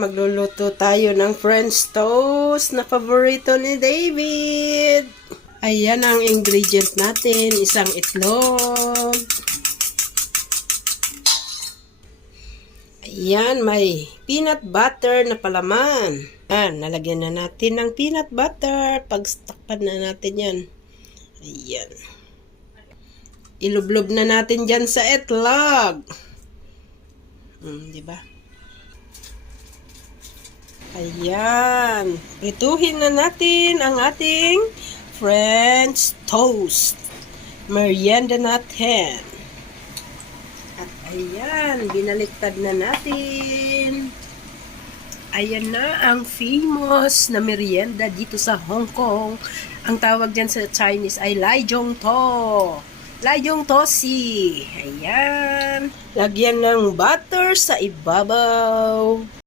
Magluluto tayo ng French toast na paborito ni David. Ayan ang ingredient natin. Isang itlog. Ayan, may peanut butter na palaman. Ayan, nalagyan na natin ng peanut butter. Pagtakpan na natin yan. Ayan. Ilublob na natin dyan sa itlog. Diba? Ayan. Prituhin na natin ang ating French toast. Merienda natin. At ayan, binaliktad na natin. Ayan na ang famous na merienda dito sa Hong Kong. Ang tawag dyan sa Chinese ay Lai Zhong To. Lai Zhong Tosi. Ayan. Lagyan ng butter sa ibabaw.